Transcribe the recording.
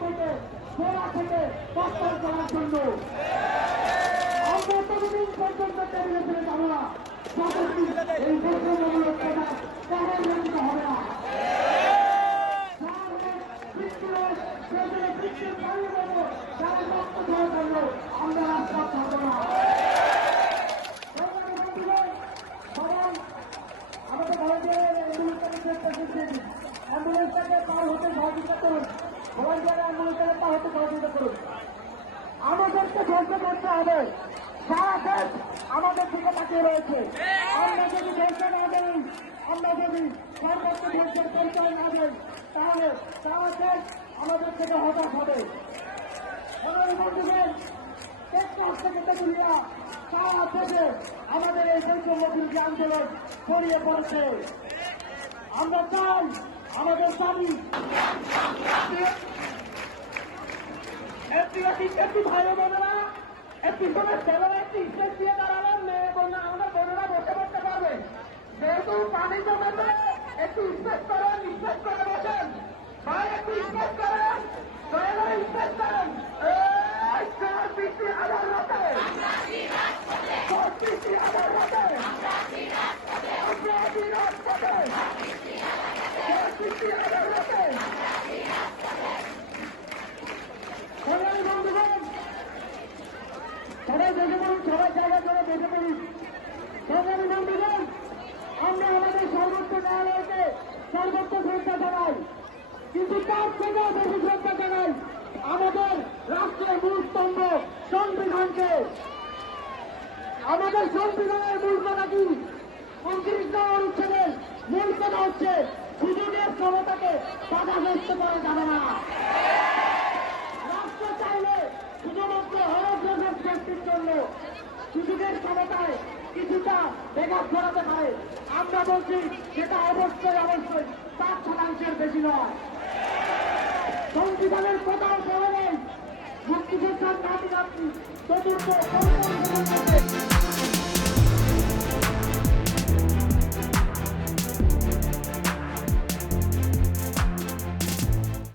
থেকে গোড়া থেকে প্রস্তাব করার জন্য আমরা ততদিন পর্যন্ত টেবিলে ফিরে যাব না যতদিন এই বৈষম্যমূলক প্রচার কারণ রাখতে হবে না। আমরা রাস্তা থাকবো না। আমাদের অ্যাম্বুলেন্সটাকে পার হতে সহযোগিতা করুন, ভলান্টিয়ার অ্যাম্বুলেন্সটাকে পার হতে সহযোগিতা করুন। আমাদেরকে ধৈর্য করতে হবে, সারা দেশ আমাদের দিকে তাকিয়ে রয়েছে। আমরা যদি ধৈর্য না দেই, আমরা যদি সর্বোচ্চ ধৈর্যের পরিচয় না দেই, তাহলে সারা দেশ আমাদের থেকে হতাশ হবে। সারা দেশে আমাদের এই বৈষম্যবিরোধী আন্দোলন ছড়িয়ে পড়ছে। আমরা চাই আমাদের দাবি একটি ভাই বোনেরা একটি বোনের ছেলেরা একটি স্টেজ দিয়ে দাঁড়ালেন, মেয়ে বোনা আমাদের বোনেরা বসে পড়তে পারবে। যেহেতু পানি জমেছে একটু স্টেজ করেন, স্টেজ করে বসেন ভাই, একটু স্টেজ করেন, স্টেজ করেন। আদালতে আদালতে সবাই বেঁচে পড়ুন, সবাই জায়গা করে বেঁচে পড়ুন। সরকারি বন্ধুগণ, আমরা আমাদের সর্বোচ্চ ন্যায়ালয়কে সর্বোচ্চ শ্রদ্ধা জানাই, কিন্তু তার থেকেও বেশি শ্রদ্ধা জানাই আমাদের রাষ্ট্রের মূল স্তম্ভ সংবিধানকে। আমাদের সংবিধানের মূল কথা কি? 29 নম্বর অনুচ্ছেদের মূল কথা হচ্ছে সুযোগের ক্ষমতাকে বাধাগ্রস্ত করা যাবে না। রাষ্ট্র চাইলে শুধুমাত্র অগ্রসর সৃষ্টির জন্য সুযোগের ক্ষমতায় কিছুটা বেগাত ছড়াতে পারে। আমরা বলছি সেটা অবশ্যই 7% বেশি নয়। সংবিধানের কোথাও বলা নেই মুক্তিযোদ্ধার নাতি নাতনি চতুর্থ